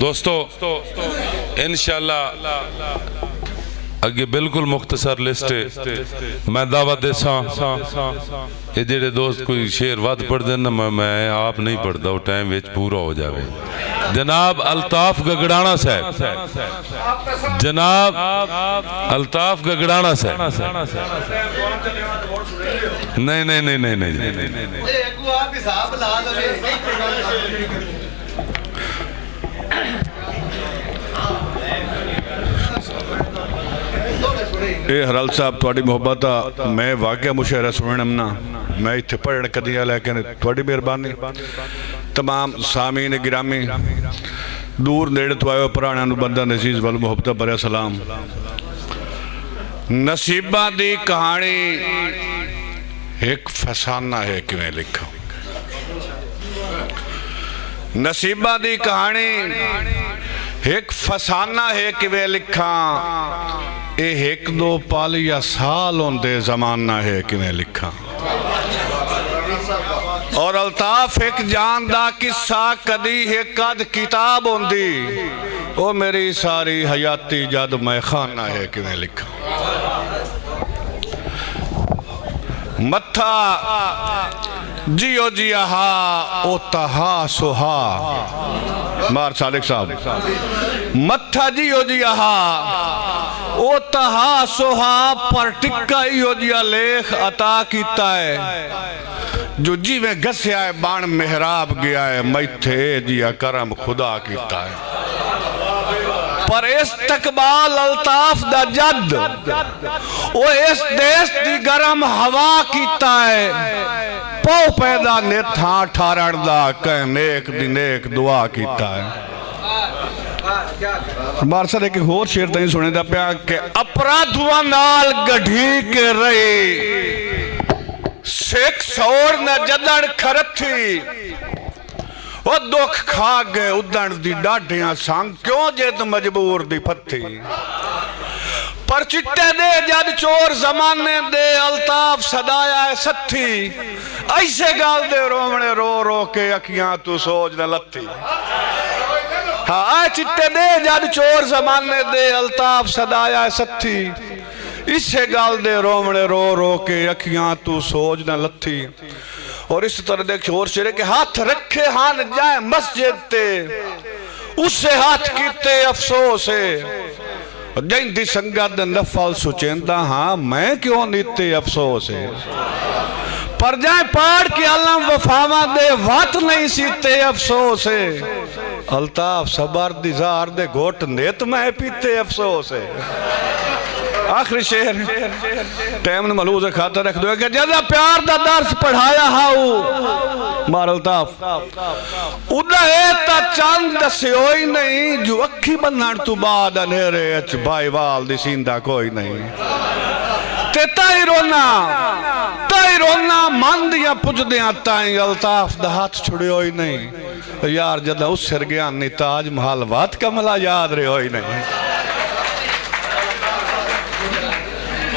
دوستو انشاءاللہ اگے بالکل مختصر لسٹ میں دعوت دے ساں یہ جڑے دوست کوئی شعر واد پڑھ دینا میں آپ نہیں پڑھتا وہ ٹائم ویچ پورا ہو جاوے جناب الطاف گگڑانا صاحب جناب الطاف گگڑانا صاحب نہیں نہیں نہیں نہیں نہیں اے حرال صاحب توڑی محبتہ میں واقعہ مشاہرہ سننے امنا میں اتھے پڑھنے کدیا لیکن توڑی مہربانی تمام سامعین گرامی دور نیڑے تو آئے پرانے انو بندہ نزیز والو محبتہ برے سلام نصیبہ دی کہانی ایک فسانہ ہے کہ میں لکھا نصیبہ دی کہانی ایک فسانہ ہے کہ میں لکھا اے ایک دو پال یا سال ہوندے زمانہ ہے کہ میں لکھا اور الطاف ایک جاندہ قصہ کدی ایک قد کتاب ہوندی او میری ساری حیاتی جد میں خانہ ہے کہ میں لکھا متھا جیو جیا ہا او تہا سوہا مار صادق صاحب متھا جیو جیا ہا او تہا سوہا پر ٹکا ایو جیا لیخ عطا کیتا ہے جو جی میں گسے آئے بان محراب گیا ہے میتھے جیا کرم خدا کیتا ہے پر استقبال الطاف دا جد او اس دیس دی گرم ہوا کیتا ہے پو پیدا نیتھاں ٹھارن دا کہ نیک دی نیک دعا کیتا ہے مارسل ایک اور شیر تہیں سنے دا پیا کہ اپرادھوا نال گڑھی کے رہے سیک سور نہ جدڑ کھرتھی وہ دکھ کھا گئے ادھن دی ڈاڈیاں سانگ کیوں جیت مجبور دی پتھی پر چٹے دے جد چور زمانے دے الطاف صدایا ہے ستھی ایسے گال دے رومنے رو رو کے اکیاں تو سوج نہ لتھی ہاں چٹے دے جد چور زمانے دے الطاف صدایا ہے ستھی اسے گال دے رومنے رو رو کے اکیاں تو سوج نہ لتھی اور اس طرح دیکھ اور شیرے کہ ہاتھ رکھے ہاں جائے مسجد تے اس سے ہاتھ کیتے افسوس ہے جائیں دی سنگت نفل سچیندہ ہاں میں کیوں نیتے افسوس ہے پر جائیں پاڑ کی علم وفاوہ دے وات نہیں سیتے افسوس ہے الطاف صبر دی زار دے گھوٹ نیت میں پیتے افسوس ہے آخری شہر ٹائم نے ملوز کھاتا رکھ دو کہ جدہ پیار دا درس پڑھایا ہاؤ مار الطاف ادھا ایتا چاند دسے ہوئی نہیں جو اکھی بنان تو بعد انہرے اچھ بھائی والدی سیندہ کوئی نہیں تے تائی رونا مند یا پچھ دیاں تائیں الطاف دا ہاتھ چھڑے ہوئی نہیں یار جدہ اس سرگیان نہیں تاج محل وات کا ملا یاد رہے ہوئی نہیں